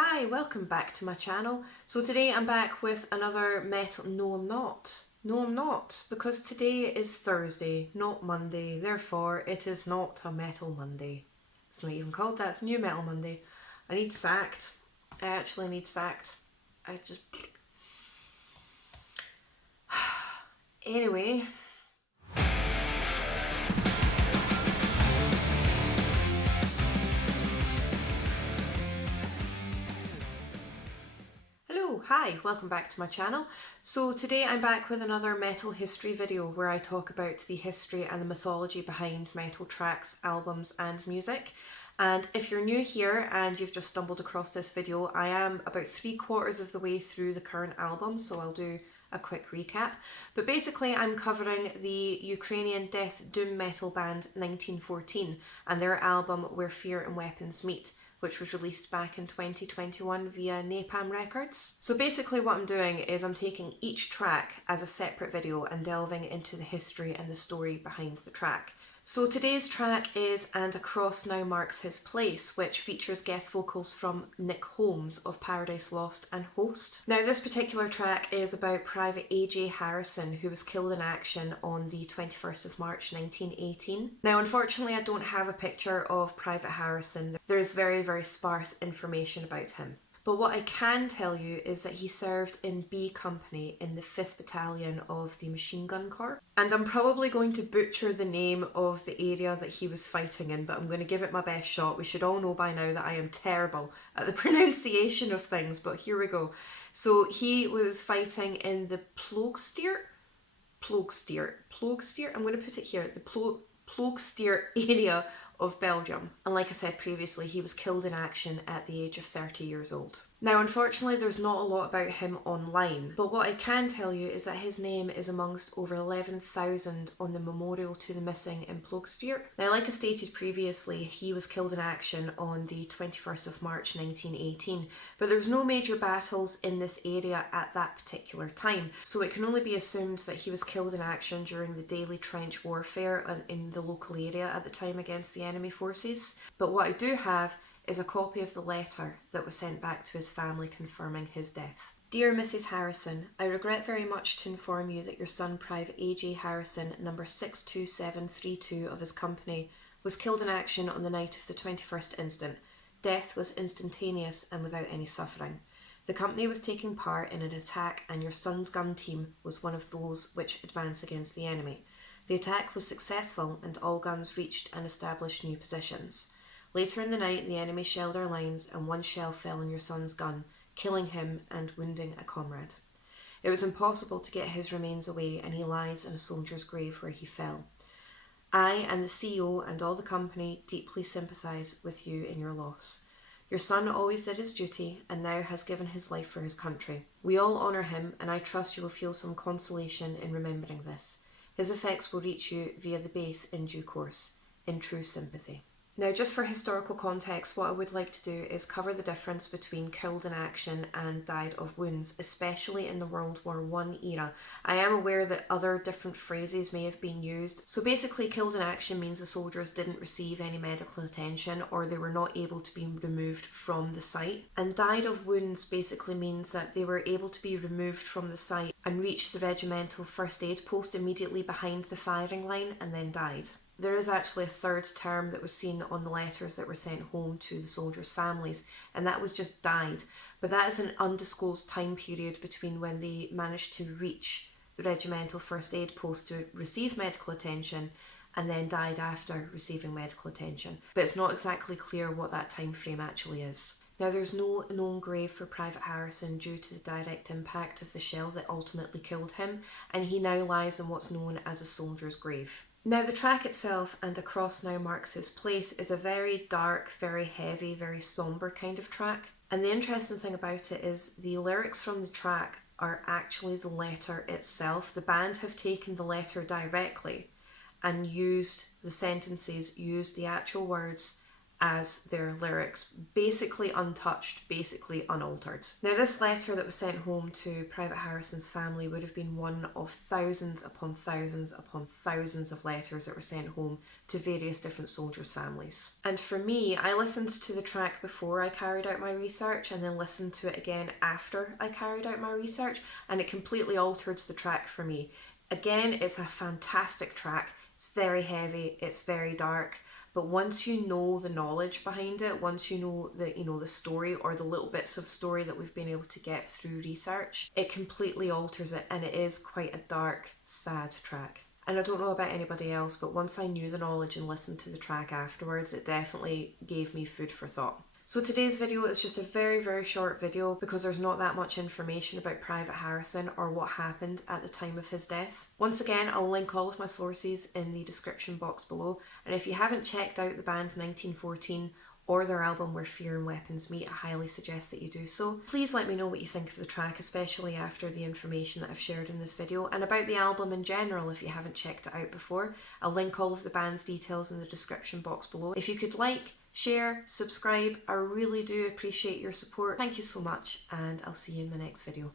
Hi, welcome back to my channel. So today I'm back with another metal... No, I'm not. No, I'm not. Because today is Thursday, not Monday. Therefore, it is not a Metal Monday. It's not even called that. It's New Metal Monday. I need sacked. I actually need sacked. I just... Anyway... Hi, welcome back to my channel. So today I'm back with another metal history video where I talk about the history and the mythology behind metal tracks, albums and music. And if you're new here and you've just stumbled across this video, I am about 3/4 of the way through the current album, so I'll do a quick recap. But basically I'm covering the Ukrainian death doom metal band 1914 and their album Where Fear and Weapons Meet, which was released back in 2021 via Napalm Records. So basically what I'm doing is I'm taking each track as a separate video and delving into the history and the story behind the track. So today's track is And a Cross Now Marks His Place, which features guest vocals from Nick Holmes of Paradise Lost and Host. Now this particular track is about Private A.J. Harrison, who was killed in action on the 21st of March 1918. Now unfortunately I don't have a picture of Private Harrison. There's very, very sparse information about him. But what I can tell you is that he served in B Company in the 5th Battalion of the Machine Gun Corps. And I'm probably going to butcher the name of the area that he was fighting in, but I'm going to give it my best shot. We should all know by now that I am terrible at the pronunciation of things, but here we go. So he was fighting in the Ploegsteert, I'm going to put it here, the Ploegsteert area of Belgium. And like I said previously, he was killed in action at the age of 30 years old. Now unfortunately there's not a lot about him online, but what I can tell you is that his name is amongst over 11,000 on the memorial to the missing in Ploegsteert. Now like I stated previously, he was killed in action on the 21st of March 1918, but there was no major battles in this area at that particular time, so it can only be assumed that he was killed in action during the daily trench warfare in the local area at the time against the enemy forces. But what I do have is a copy of the letter that was sent back to his family confirming his death. Dear Mrs. Harrison, I regret very much to inform you that your son Private A.J. Harrison, number 62732 of his company, was killed in action on the night of the 21st instant. Death was instantaneous and without any suffering. The company was taking part in an attack and your son's gun team was one of those which advanced against the enemy. The attack was successful and all guns reached and established new positions. Later in the night, the enemy shelled our lines and one shell fell on your son's gun, killing him and wounding a comrade. It was impossible to get his remains away and he lies in a soldier's grave where he fell. I and the CEO and all the company deeply sympathise with you in your loss. Your son always did his duty and now has given his life for his country. We all honour him and I trust you will feel some consolation in remembering this. His effects will reach you via the base in due course. In true sympathy. Now, just for historical context, what I would like to do is cover the difference between killed in action and died of wounds, especially in the World War I era. I am aware that other different phrases may have been used. So basically, killed in action means the soldiers didn't receive any medical attention or they were not able to be removed from the site. And died of wounds basically means that they were able to be removed from the site and reach the regimental first aid post immediately behind the firing line and then died. There is actually a third term that was seen on the letters that were sent home to the soldiers' families, and that was just died. But that is an undisclosed time period between when they managed to reach the regimental first aid post to receive medical attention and then died after receiving medical attention. But it's not exactly clear what that time frame actually is. Now, there's no known grave for Private Harrison due to the direct impact of the shell that ultimately killed him, and he now lies in what's known as a soldier's grave. Now the track itself, And a Cross Now Marks His Place, is a very dark, very heavy, very sombre kind of track. And the interesting thing about it is the lyrics from the track are actually the letter itself. The band have taken the letter directly and used the sentences, used the actual words as their lyrics, basically untouched, basically unaltered. Now, this letter that was sent home to Private Harrison's family would have been one of thousands upon thousands upon thousands of letters that were sent home to various different soldiers' families. And for me, I listened to the track before I carried out my research and then listened to it again after I carried out my research, and it completely altered the track for me. Again, it's a fantastic track. It's very heavy, it's very dark. But once you know the knowledge behind it, once you know the story or the little bits of story that we've been able to get through research, it completely alters it, and it is quite a dark, sad track. And I don't know about anybody else, but once I knew the knowledge and listened to the track afterwards, it definitely gave me food for thought. So today's video is just a very, very short video because there's not that much information about Private Harrison or what happened at the time of his death. Once again, I'll link all of my sources in the description box below, and if you haven't checked out the band 1914 or their album Where Fear and Weapons Meet, I highly suggest that you do so. Please let me know what you think of the track, especially after the information that I've shared in this video, and about the album in general if you haven't checked it out before. I'll link all of the band's details in the description box below. If you could like, share, subscribe, I really do appreciate your support. Thank you so much, and I'll see you in my next video.